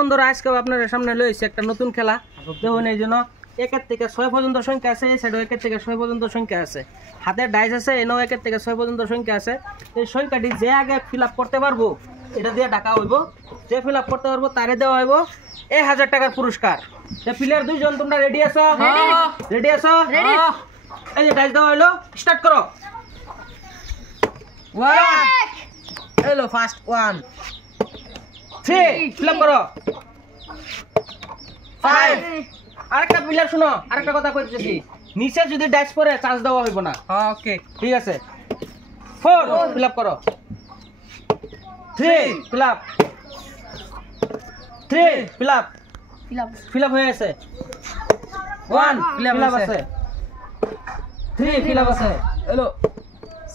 বন্ধুরা আজকে আপনার সামনে লইছে একটা নতুন খেলা। দেখুন এই জন্য 1 থেকে 6 পর্যন্ত সংখ্যা আছে, এই সাইডে 1 থেকে 6 পর্যন্ত সংখ্যা আছে, হাতে ডাইস আছে, এনও 1 থেকে 6 পর্যন্ত সংখ্যা আছে। এই সংখ্যাটি যে আগে ফিল আপ করতে পারবো এটা দিয়ে টাকা হইব, যে ফিল আপ করতে পারবো তারে দেওয়া হইব 1000 টাকার পুরস্কার। প্লেয়ার দুইজন তোমরা রেডি আছো? রেডি আছো? এই যে ডাইস দেওয়া হইলো, স্টার্ট করো। 1 হ্যালো ফার্স্ট 1 3 ফিল আপ করো 5। আরেকটা প্লেয়ার শুনো, আরেকটা কথা কইতেছি, নিচে যদি ডাইস পড়ে চান্স দেওয়া হইব না। ওকে ঠিক আছে। 4 ফিল আপ করো 3 fill up 3 fill up fill up হয়ে আছে 1 ফিল আপ আছে 3 ফিল আপ আছে হ্যালো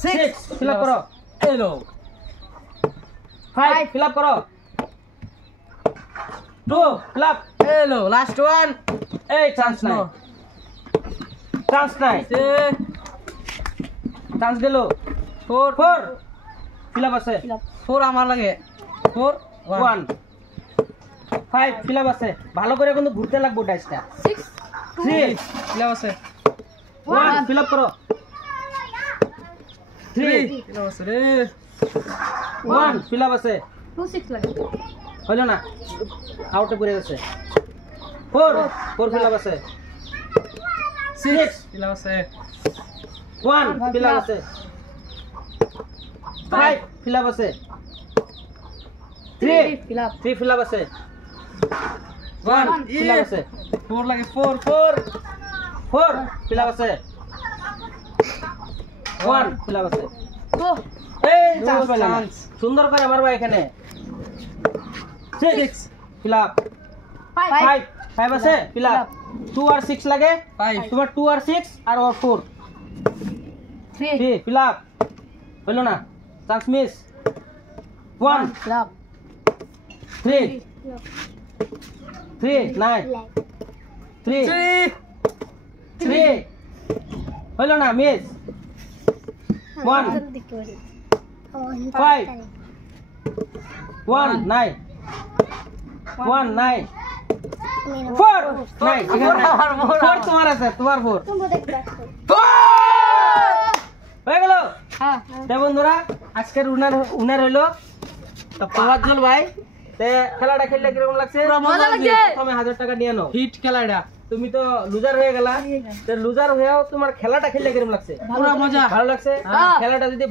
6 ফিল আপ করো হ্যালো 5 ফিল আপ করো 2 ফিল আপ হ্যালো লাস্ট 1 এই চান্স নাই, চান্স নাই, চান্স গেল 4 ফিল আপ আছে 4 আমার লাগে 4 1 5 ফিল আপ আছে, ভালো করে কিন্তু ঘুরতে লাগবে ডাইসটা 6 3 ফিল আপ আছে 1 ফিল আপ করো 3 ফিল আপ আছে রে 1 ফিল আপ আছে 2 6 লাগে হলো না, আউটে পড়ে গেছে 4 ফিল আপ আছে 6 ফিল আপ আছে 1 ফিল আপ আছে 5 ফিল আপ আছে 3 ফিল আপ আছে 1 ফিল আপ আছে 4 লাগে 4 ফিল আপ আছে 1 ফিল আপ আছে এই চান্স পেলাম, সুন্দর করে মারবা এখানে 6 ফিল আপ 5 আছে ফিল আপ 2 আর 6 লাগে 5 তোমার 2 আর 6 আর 4 3 ফিল আপ হলো না, চান্স মিস 1 ফিল আপ 3 9 3 হলো না, মিস 1 5 1 9 1 9 4 তোমার আছে, তোমার 4 হয়ে গেল। বন্ধুরা আজকের উনার হইলো তাওয়াজ্জুল ভাই। খেলাটা খেললে কিরকম লাগছে? তুমি 1000 টাকা নিয়ে নাও, হিট খেলাটা। তুমি তো লুজার হয়ে গেলা, লুজার হয়েও তোমার খেলাটা খেললে কিরকম লাগছে? পুরো মজা, ভালো লাগছে। খেলাটা যদি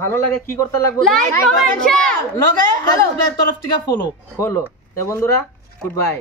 ভালো লাগে কি করতে লাগবে? লাইক কমেন্ট শেয়ার লগে আলুস ভাইয়ের তরফ থেকে ফলো। বন্ধুরা গুড বাই।